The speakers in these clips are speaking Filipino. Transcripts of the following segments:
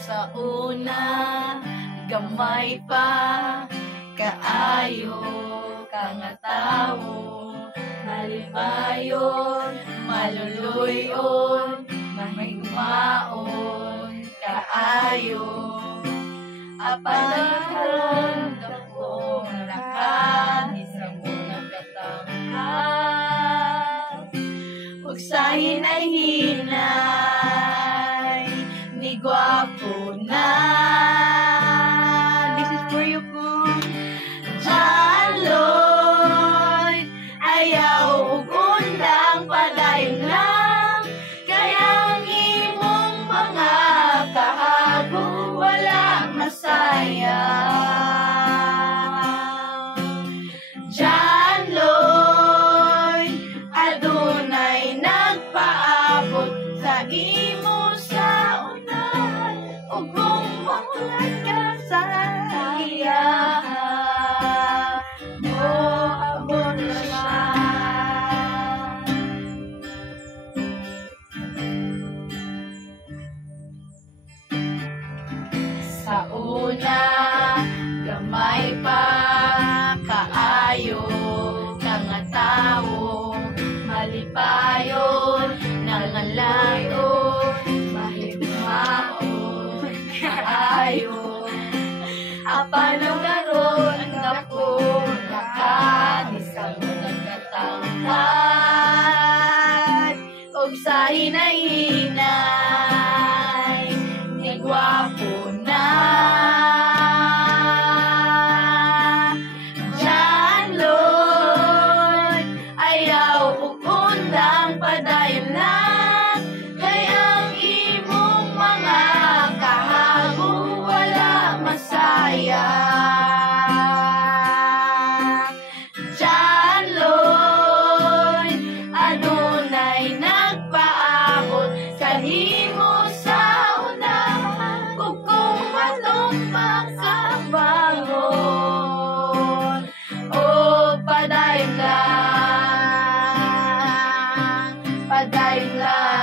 Sa una, gamay pa, kaayo ka nga tawo. Malipayon, maluluyon, mahigmaon, kaayo. Apan ako nakani sa mga katangkas. Huwag sa hinay-hinay, ni gwapo na. This is for you po. John Lloyd, ayaw ug undang padayon lang. Kaya ang imong mga kahago wala masaya. John Lloyd, adunay nagpaabot sa imo sa unahan. Ug kung mamulat ka sa iya, moabot na siya. Sa una, gamay pa, kaayo ka nga tawo. Malipayon, nangalayo, mahigmaon, kaayo. Apan ang garon ang dako, nakani sa mga katangkad. Og sa hinay-hinay, ni gwapo na. John Lloyd, ayaw ug undang padayon lang. Kaya ang imong mga kahago wala masaya. John Lloyd, adunay nagpaabot sa himo sa unahan. Ug kung matong makabangon, o padayon lang, padayon lang,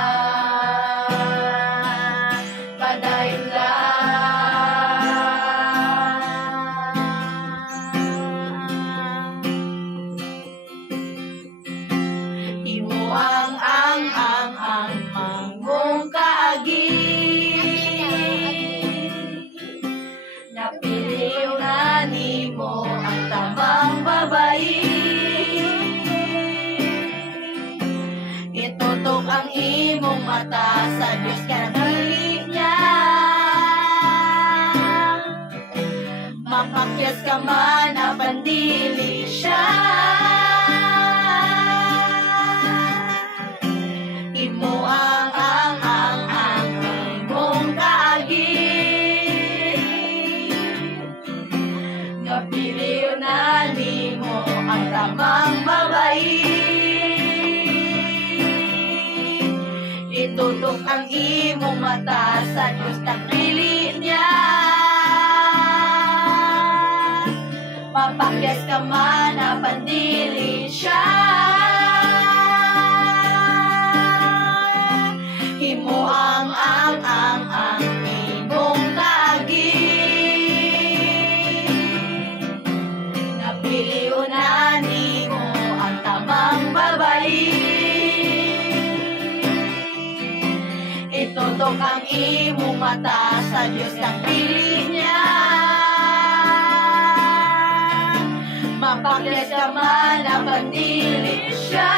padayon lang. Imo ang mangong kaagi. Napiliw na nimo ang tamang babae. Itutok ang imong mata sa Diyos kanali niya. Mapakyas ka man apan dili siya. Imo ang imong kaagi. Napiliw na nimo ang tamang babae. Itutok ang imong mata sa Diyos na pili niya. Mapakyas ka man apan dili siya. Imo ang imong kaagi. Napiliw na nimo ang tamang babae. Itutok ang imong mata sa Diyos ng pili niya. Mapakyas ka man apan dili siya.